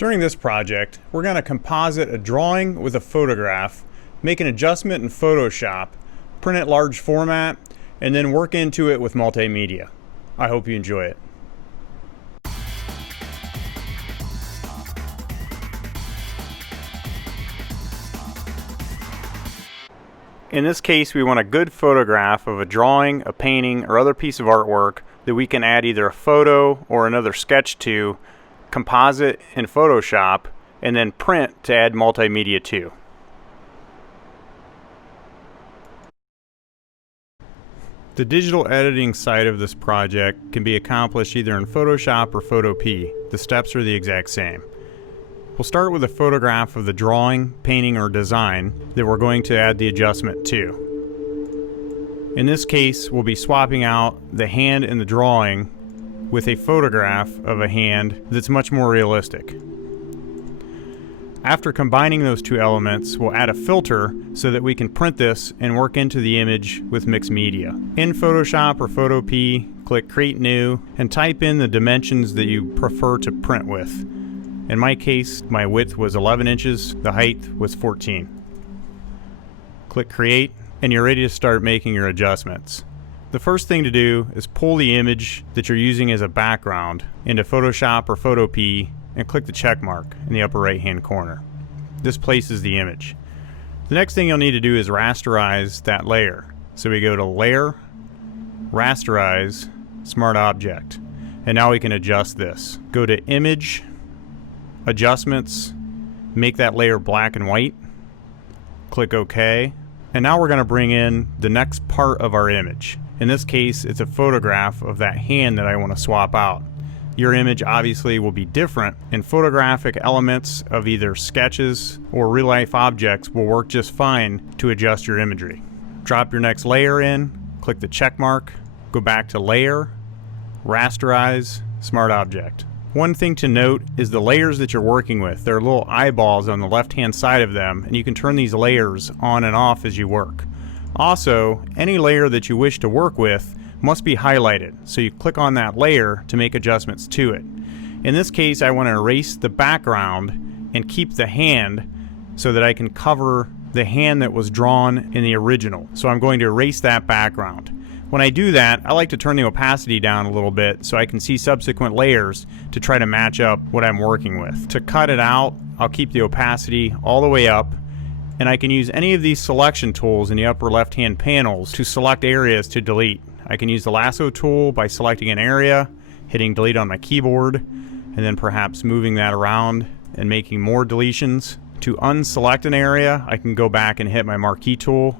During this project, we're going to composite a drawing with a photograph, make an adjustment in Photoshop, print it large format, and then work into it with Multimedia. I hope you enjoy it. In this case, we want a good photograph of a drawing, a painting, or other piece of artwork that we can add either a photo or another sketch to, composite in Photoshop, and then print to add Multimedia to. The digital editing side of this project can be accomplished either in Photoshop or Photopea. The steps are the exact same. We'll start with a photograph of the drawing, painting, or design that we're going to add the adjustment to. In this case, we'll be swapping out the hand in the drawing with a photograph of a hand that's much more realistic. After combining those two elements, we'll add a filter so that we can print this and work into the image with mixed media. In Photoshop or Photopea, click Create New and type in the dimensions that you prefer to print with. In my case, my width was 11 inches, the height was 14. Click Create, and you're ready to start making your adjustments. The first thing to do is pull the image that you're using as a background into Photoshop or Photopea and click the check mark in the upper right hand corner. This places the image. The next thing you'll need to do is rasterize that layer. So we go to Layer, Rasterize, Smart Object, and now we can adjust this. Go to Image, Adjustments, make that layer black and white, click OK, and now we're going to bring in the next part of our image. In this case, it's a photograph of that hand that I want to swap out. Your image obviously will be different, and photographic elements of either sketches or real-life objects will work just fine to adjust your imagery. Drop your next layer in, click the check mark, go back to Layer, Rasterize, Smart Object. One thing to note is the layers that you're working with. There are little eyeballs on the left-hand side of them, and you can turn these layers on and off as you work. Also, any layer that you wish to work with must be highlighted, so you click on that layer to make adjustments to it. In this case, I want to erase the background and keep the hand so that I can cover the hand that was drawn in the original. So I'm going to erase that background. When I do that, I like to turn the opacity down a little bit so I can see subsequent layers to try to match up what I'm working with. To cut it out, I'll keep the opacity all the way up, and I can use any of these selection tools in the upper left-hand panels to select areas to delete. I can use the lasso tool by selecting an area, hitting delete on my keyboard, and then perhaps moving that around and making more deletions. To unselect an area, I can go back and hit my marquee tool,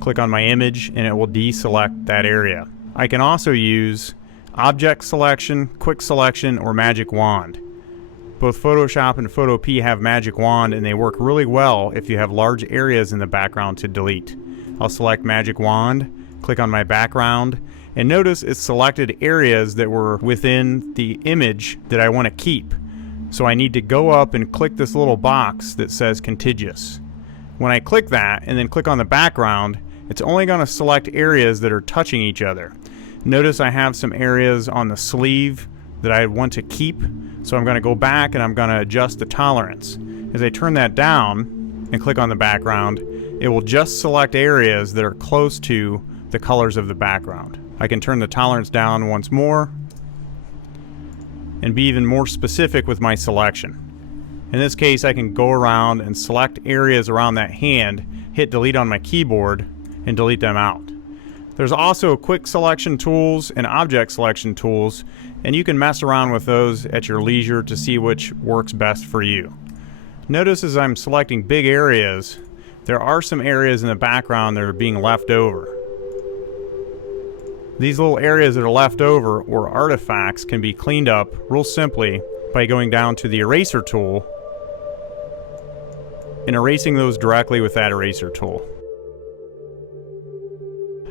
click on my image, and it will deselect that area. I can also use object selection, quick selection, or magic wand. Both Photoshop and Photopea have magic wand, and they work really well if you have large areas in the background to delete. I'll select magic wand, click on my background, and notice it's selected areas that were within the image that I want to keep. So I need to go up and click this little box that says contiguous. When I click that and then click on the background, it's only going to select areas that are touching each other. Notice I have some areas on the sleeve that I want to keep, so I'm going to go back and I'm going to adjust the tolerance. As I turn that down and click on the background, it will just select areas that are close to the colors of the background. I can turn the tolerance down once more and be even more specific with my selection. In this case, I can go around and select areas around that hand, hit delete on my keyboard, and delete them out. There's also quick selection tools and object selection tools, and you can mess around with those at your leisure to see which works best for you. Notice as I'm selecting big areas, there are some areas in the background that are being left over. These little areas that are left over, or artifacts, can be cleaned up real simply by going down to the eraser tool and erasing those directly with that eraser tool.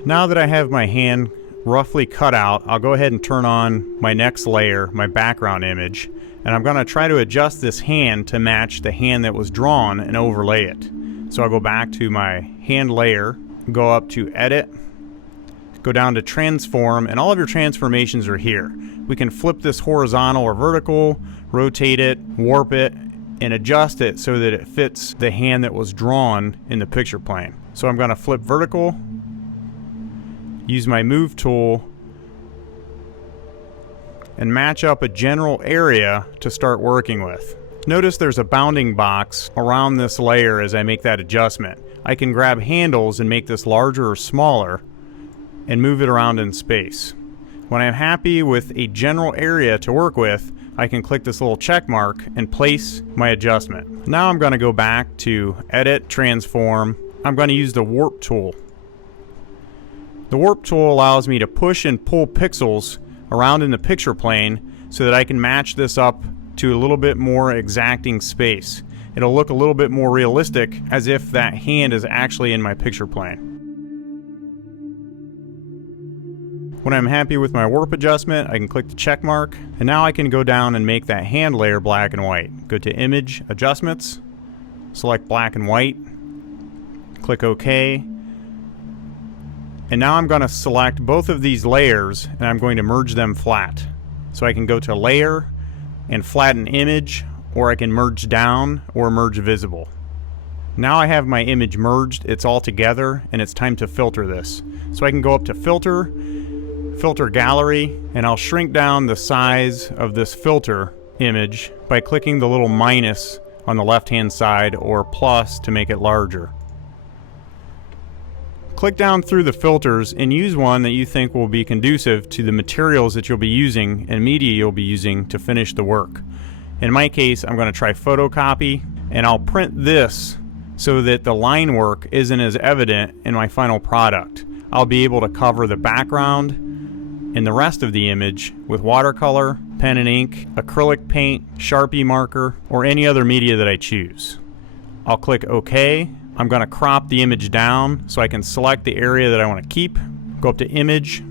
Now that I have my hand roughly cut out, I'll go ahead and turn on my next layer, my background image, and I'm going to try to adjust this hand to match the hand that was drawn and overlay it. So I'll go back to my hand layer, go up to Edit, go down to Transform, and all of your transformations are here. We can flip this horizontal or vertical, rotate it, warp it, and adjust it so that it fits the hand that was drawn in the picture plane. So I'm going to flip vertical, use my move tool, and match up a general area to start working with. Notice there's a bounding box around this layer as I make that adjustment. I can grab handles and make this larger or smaller and move it around in space. When I'm happy with a general area to work with, I can click this little check mark and place my adjustment. Now I'm going to go back to Edit, Transform. I'm going to use the Warp tool. The Warp tool allows me to push and pull pixels around in the picture plane so that I can match this up to a little bit more exacting space. It'll look a little bit more realistic, as if that hand is actually in my picture plane. When I'm happy with my warp adjustment, I can click the check mark, and now I can go down and make that hand layer black and white. Go to Image, Adjustments, select black and white, click OK, and now I'm going to select both of these layers and I'm going to merge them flat. So I can go to Layer and Flatten Image, or I can merge down or merge visible. Now I have my image merged, it's all together, and it's time to filter this. So I can go up to Filter, Filter Gallery, and I'll shrink down the size of this filter image by clicking the little minus on the left hand side or plus to make it larger. Click down through the filters and use one that you think will be conducive to the materials that you'll be using and media you'll be using to finish the work. In my case, I'm going to try Photocopy, and I'll print this so that the line work isn't as evident in my final product. I'll be able to cover the background and the rest of the image with watercolor, pen and ink, acrylic paint, Sharpie marker, or any other media that I choose. I'll click OK. I'm going to crop the image down so I can select the area that I want to keep. Go up to Image,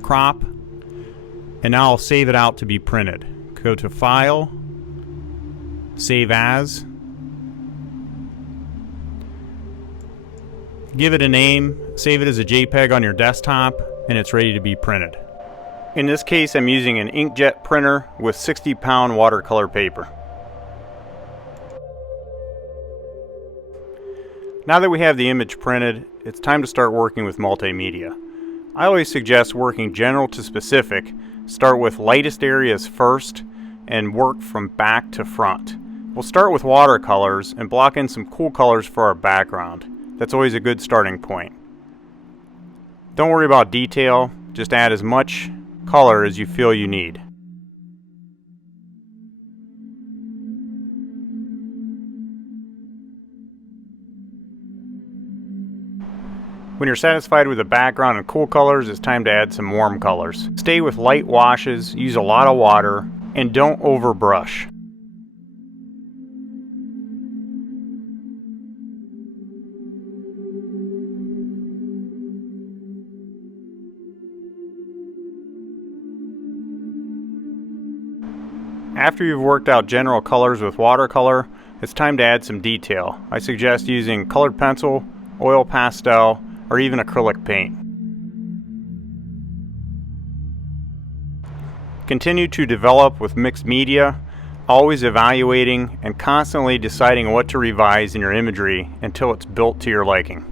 Crop, and now I'll save it out to be printed. Go to File, Save As, give it a name, save it as a JPEG on your desktop, and it's ready to be printed. In this case, I'm using an inkjet printer with 60-pound watercolor paper. Now that we have the image printed, it's time to start working with multimedia. I always suggest working general to specific. Start with lightest areas first and work from back to front. We'll start with watercolors and block in some cool colors for our background. That's always a good starting point. Don't worry about detail, just add as much color as you feel you need. When you're satisfied with the background and cool colors, it's time to add some warm colors. Stay with light washes, use a lot of water, and don't overbrush. After you've worked out general colors with watercolor, it's time to add some detail. I suggest using colored pencil, oil pastel, or even acrylic paint. Continue to develop with mixed media, always evaluating and constantly deciding what to revise in your imagery until it's built to your liking.